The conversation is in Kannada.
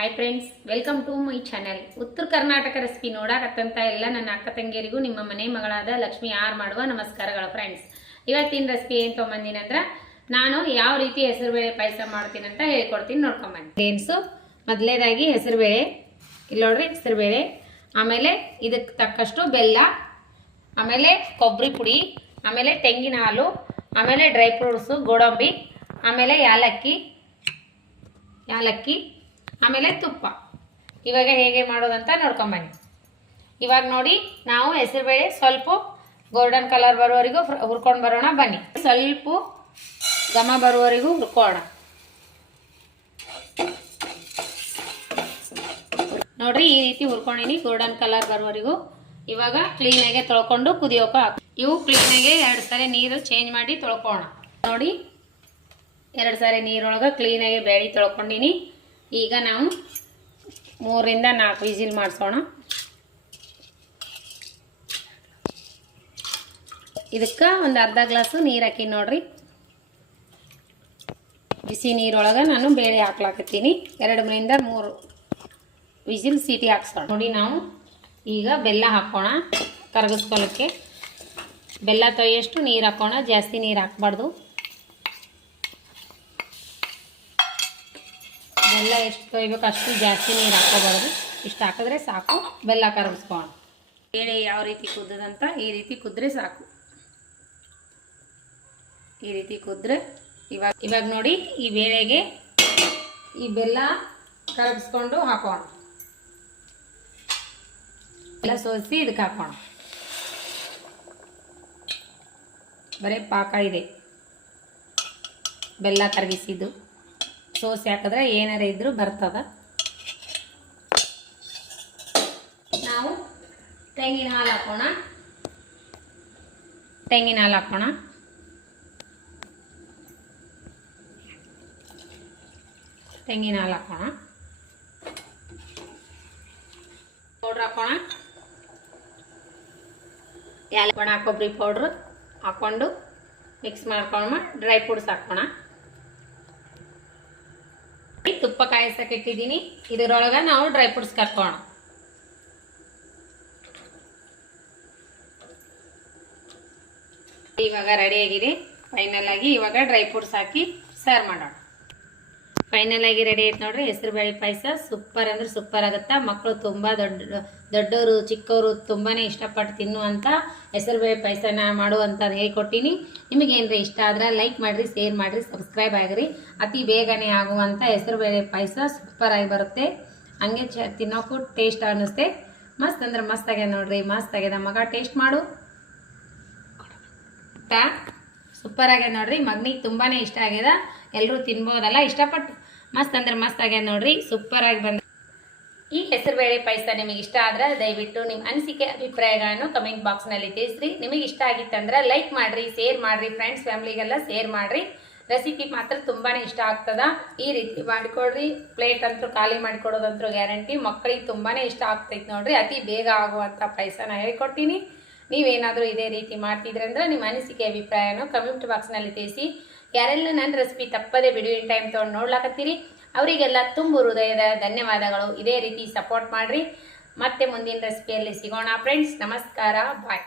Hi friends, welcome to my channel. Uttara Karnataka recipe ನೋಡಾಕತ್ತಂತ ಎಲ್ಲ ನನ್ನ ಅಕ್ಕ ತಂಗಿಯರಿಗೂ ನಿಮ್ಮ ಮನೆ ಮಗಳಾದ ಲಕ್ಷ್ಮಿ ಆರ್ ಮಾಡುವ ನಮಸ್ಕಾರಗಳು. ಫ್ರೆಂಡ್ಸ್, ಇವತ್ತಿನ ರೆಸಿಪಿ ಏನು ತೊಗೊಂಬಂದಿನಂದ್ರೆ ನಾನು ಯಾವ ರೀತಿ ಹೆಸರುಬೇಳೆ ಪಾಯಸ ಮಾಡ್ತೀನಿ ಅಂತ ಹೇಳ್ಕೊಡ್ತೀನಿ, ನೋಡ್ಕೊಂಬಂದು. ಏನ್ಸು ಮೊದಲೇದಾಗಿ ಹೆಸರುಬೇಳೆ, ಇಲ್ಲಿ ನೋಡ್ರಿ ಹೆಸರುಬೇಳೆ, ಆಮೇಲೆ ಇದಕ್ಕೆ ತಕ್ಕಷ್ಟು ಬೆಲ್ಲ, ಆಮೇಲೆ ಕೊಬ್ಬರಿ ಪುಡಿ, ಆಮೇಲೆ ತೆಂಗಿನ ಹಾಲು, ಆಮೇಲೆ ಡ್ರೈ ಫ್ರೂಟ್ಸು, ಗೋಡಂಬಿ, ಆಮೇಲೆ ಯಾಲಕ್ಕಿ, ಆಮೇಲೆ ತುಪ್ಪ. ಇವಾಗ ಹೇಗೆ ಮಾಡೋದಂತ ನೋಡ್ಕೊಂಬನ್ನಿ. ಇವಾಗ ನೋಡಿ, ನಾವು ಹೆಸರುಬೇಳೆ ಸ್ವಲ್ಪ ಗೋಲ್ಡನ್ ಕಲರ್ ಬರೋವರೆಗೂ ಹುರ್ಕೊಂಡು ಬರೋಣ. ಬನ್ನಿ, ಸ್ವಲ್ಪ ಘಮ ಬರುವವರೆಗೂ ಹುರ್ಕೋಣ. ನೋಡ್ರಿ, ಈ ರೀತಿ ಹುರ್ಕೊಂಡಿನಿ ಗೋಲ್ಡನ್ ಕಲರ್ ಬರೋವರೆಗೂ. ಇವಾಗ ಕ್ಲೀನಾಗೆ ತೊಳ್ಕೊಂಡು ಕುದಿಯೋಕೆ ಹಾಕಿ. ಇವು ಕ್ಲೀನಾಗೆ 2 ಸಾರಿ ನೀರು ಚೇಂಜ್ ಮಾಡಿ ತೊಳ್ಕೋಣ. ನೋಡಿ, 2 ಸಾರಿ ನೀರೊಳಗೆ ಕ್ಲೀನಾಗಿ ಬೇಳೆ ತೊಳ್ಕೊಂಡಿನಿ. ಈಗ ನಾವು 3 ರಿಂದ 4 ವಿಜಿಲ್ ಮಾಡಿಸೋಣ. ಇದಕ್ಕೆ ಒಂದು ಅರ್ಧ ಗ್ಲಾಸು ನೀರು ಹಾಕಿ. ನೋಡ್ರಿ, ಬಿಸಿ ನೀರೊಳಗೆ ನಾನು ಬೇಳೆ ಹಾಕ್ಲಾಕತ್ತೀನಿ. 2 ರಿಂದ 3 ವಿಜಿಲ್ ಸೀಟಿ ಹಾಕ್ಸೋಣ. ನೋಡಿ, ನಾವು ಈಗ ಬೆಲ್ಲ ಹಾಕೋಣ. ಕರಗಿಸ್ಕೊಳ್ಳೋಕ್ಕೆ ಬೆಲ್ಲ ತೊಯ್ಯಷ್ಟು ನೀರು ಹಾಕೋಣ, ಜಾಸ್ತಿ ನೀರು ಹಾಕ್ಬಾರ್ದು. ಬೆಲ್ಲ ಎಷ್ಟು ತೊಯ್ಬೇಕು ಅಷ್ಟು ಜಾಸ್ತಿ ನೀರು ಹಾಕೋಬಾರ್ದು, ಇಷ್ಟು ಹಾಕಿದ್ರೆ ಸಾಕು. ಬೆಲ್ಲ ಕರಗಿಸ್ಕೋಣ. ಬೇಳೆ ಯಾವ ರೀತಿ ಕುದ್ದದಂತ ಈ ರೀತಿ ಕುದ್ರೆ ಸಾಕು. ಈ ರೀತಿ ಕುದ್ರೆ ಇವಾಗ ನೋಡಿ, ಈ ಬೇಳೆಗೆ ಈ ಬೆಲ್ಲ ಕರಗಿಸ್ಕೊಂಡು ಹಾಕೋಣ. ಬೆಲ್ಲ ಸೋಸಿ ಇದಕ್ಕೆ ಹಾಕೋಣ. ಬರೀ ಪಾಕ ಇದೆ, ಬೆಲ್ಲ ಕರಗಿಸಿದ್ದು. ಸೋಸಿ ಹಾಕಿದ್ರೆ ಏನಾರ ಇದ್ರೂ ಬರ್ತದ. ನಾವು ತೆಂಗಿನ ಹಾಲು ಹಾಕೋಣ. ಪೌಡ್ರ್ ಹಾಕೋಣ. ಒಣ ಕೊಬ್ಬರಿ ಪೌಡ್ರ್ ಹಾಕೊಂಡು ಮಿಕ್ಸ್ ಮಾಡ್ಕೊಳ್ಳೋಣ. ಡ್ರೈ ಫ್ರೂಟ್ಸ್ ಹಾಕೋಣ. ತುಪ್ಪ ಕಾಯಿಸಕ್ಕೆ ಇಟ್ಟಿದ್ದೀನಿ, ಇದರೊಳಗೆ ನಾವು ಡ್ರೈ ಫ್ರೂಟ್ಸ್ ಹಾಕೋಣ. ಇವಾಗ ರೆಡಿ ಆಗಿದೆ. ಫೈನಲ್ ಆಗಿ ಇವಾಗ ಡ್ರೈ ಫ್ರೂಟ್ಸ್ ಹಾಕಿ ಸರ್ವ್ ಮಾಡೋಣ. ಫೈನಲ್ ಆಗಿ ರೆಡಿ ಆಯ್ತು ನೋಡ್ರಿ, ಹೆಸರುಬೇಳೆ ಪಾಯಸ. ಸೂಪರ್ ಅಂದ್ರೆ ಸೂಪರ್ ಆಗುತ್ತಾ. ಮಕ್ಕಳು ತುಂಬಾ ದೊಡ್ಡವರು ಚಿಕ್ಕವರು ತುಂಬಾನೇ ಇಷ್ಟಪಟ್ಟು ತಿನ್ನುವಂತ ಹೆಸರುಬೇಳೆ ಪಾಯಸನ ಮಾಡುವಂತ ಹೇಳ್ಕೊಟ್ಟಿನಿ. ನಿಮಗೇನ್ರಿ ಇಷ್ಟ ಆದ್ರೆ ಲೈಕ್ ಮಾಡ್ರಿ, ಶೇರ್ ಮಾಡ್ರಿ, ಸಬ್ಸ್ಕ್ರೈಬ್ ಆಗ್ರಿ. ಅತಿ ಬೇಗನೆ ಆಗುವಂತ ಹೆಸರುಬೇಳೆ ಪಾಯಸ ಸೂಪರ್ ಆಗಿ ಬರುತ್ತೆ. ಹಂಗೆ ತಿನ್ನೋಕ್ಕೂ ಟೇಸ್ಟ್ ಅನ್ನಿಸ್ತೆ. ಮಸ್ತ್ ಅಂದ್ರೆ ಮಸ್ತ್ ಆಗ್ಯದ ನೋಡ್ರಿ, ಮಸ್ತ್ ಆಗ್ಯದ. ಮಗ ಟೇಸ್ಟ್ ಮಾಡು. ಸೂಪರ್ ಆಗ್ಯದ ನೋಡ್ರಿ, ಮಗನಿಗೆ ತುಂಬಾನೇ ಇಷ್ಟ ಆಗ್ಯದ. ಎಲ್ಲರೂ ತಿನ್ಬೋದಲ್ಲ ಇಷ್ಟಪಟ್ಟು. ಮಸ್ತ್ ಅಂದ್ರೆ ಮಸ್ತ್ ಆಗ್ಯದ ನೋಡ್ರಿ, ಸೂಪರ್ ಆಗಿ ಬಂದ. ಈ ಹೆಸರುಬೇಳೆ ಪಾಯಸ ನಿಮಗೆ ಇಷ್ಟ ಆದ್ರೆ ದಯವಿಟ್ಟು ನಿಮ್ಮ ಅನಿಸಿಕೆ ಅಭಿಪ್ರಾಯಗಳನ್ನು ಕಮೆಂಟ್ ಬಾಕ್ಸ್ನಲ್ಲಿ ತಿಳಿಸ್ರಿ. ನಿಮಗೆ ಇಷ್ಟ ಆಗಿತ್ತಂದ್ರೆ ಲೈಕ್ ಮಾಡ್ರಿ, ಶೇರ್ ಮಾಡ್ರಿ, ಫ್ರೆಂಡ್ಸ್ ಫ್ಯಾಮಿಲಿಗೆಲ್ಲ ಶೇರ್ ಮಾಡ್ರಿ. ರೆಸಿಪಿ ಮಾತ್ರ ತುಂಬಾನೇ ಇಷ್ಟ ಆಗ್ತದ. ಈ ರೀತಿ ಮಾಡಿಕೊಡ್ರಿ. ಪ್ಲೇಟ್ ಅಂತೂ ಖಾಲಿ ಮಾಡಿಕೊಡೋದಂತೂ ಗ್ಯಾರಂಟಿ. ಮಕ್ಕಳಿಗೆ ತುಂಬಾನೇ ಇಷ್ಟ ಆಗ್ತೈತೆ ನೋಡ್ರಿ. ಅತಿ ಬೇಗ ಆಗುವಂಥ ಪಾಯಸನ ಹೇಳ್ಕೊಟ್ಟಿನಿ. ನೀವೇನಾದರೂ ಇದೇ ರೀತಿ ಮಾಡ್ತಿದ್ರೆ ಅಂದ್ರೆ ನಿಮ್ಮ ಅನಿಸಿಕೆ ಅಭಿಪ್ರಾಯನೂ ಕಮೆಂಟ್ ಬಾಕ್ಸ್ನಲ್ಲಿ ತಿಳಿಸಿ. ಯಾರೆಲ್ಲ ನನ್ನ ರೆಸಿಪಿ ತಪ್ಪದೆ ವಿಡಿಯೋ ಇನ್ ಟೈಮ್ ತೊಗೊಂಡು ನೋಡ್ಲಾಕತ್ತೀರಿ ಅವರಿಗೆಲ್ಲ ತುಂಬ ಹೃದಯದ ಧನ್ಯವಾದಗಳು. ಇದೇ ರೀತಿ ಸಪೋರ್ಟ್ ಮಾಡಿರಿ. ಮತ್ತೆ ಮುಂದಿನ ರೆಸಿಪಿಯಲ್ಲಿ ಸಿಗೋಣ ಫ್ರೆಂಡ್ಸ್. ನಮಸ್ಕಾರ, ಬಾಯ್.